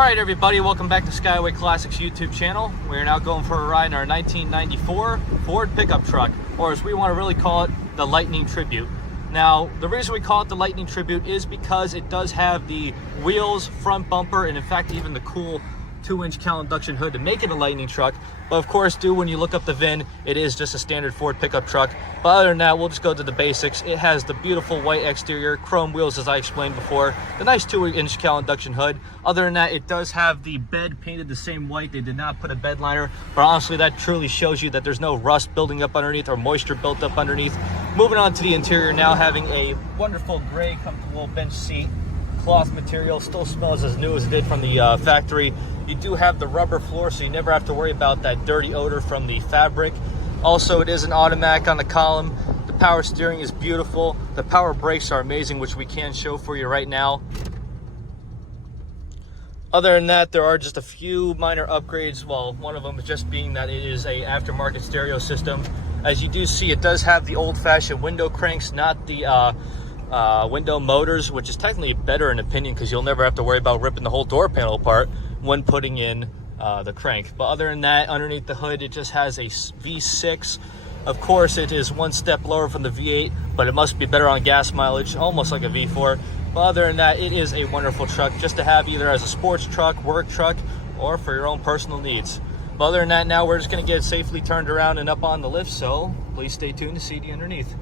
Alright everybody, welcome back to Skyway Classics YouTube channel. We are now going for a ride in our 1994 Ford pickup truck, or as we want to really call it, the Lightning Tribute. Now, the reason we call it the Lightning Tribute is because it does have the wheels, front bumper, and in fact even the cool 2-inch cowl induction hood to make it a Lightning truck. But of course, when you look up the VIN, it is just a standard Ford pickup truck. But other than that, we'll just go to the basics. It has the beautiful white exterior, chrome wheels as I explained before, the nice 2-inch cowl induction hood. Other than that, it does have the bed painted the same white. They did not put a bed liner, but honestly, that truly shows you that there's no rust building up underneath or moisture built up underneath. Moving on to the interior now, having a wonderful gray comfortable bench seat. Cloth material, still smells as new as it did from the factory. You do have the rubber floor, so you never have to worry about that dirty odor from the fabric. Also, it is an automatic on the column. The power steering is beautiful. The power brakes are amazing, which we can show for you right now. Other than that, there are just a few minor upgrades. Well, one of them is just being that it is a aftermarket stereo system. As you do see, it does have the old-fashioned window cranks, not the window motors, which is technically better in opinion because you'll never have to worry about ripping the whole door panel apart when putting in the crank. But other than that, underneath the hood, it just has a V6. Of course, it is one step lower from the V8, but it must be better on gas mileage, almost like a V4. But other than that, it is a wonderful truck just to have either as a sports truck, work truck, or for your own personal needs. But other than that, now we're just going to get it safely turned around and up on the lift, so please stay tuned to see the underneath.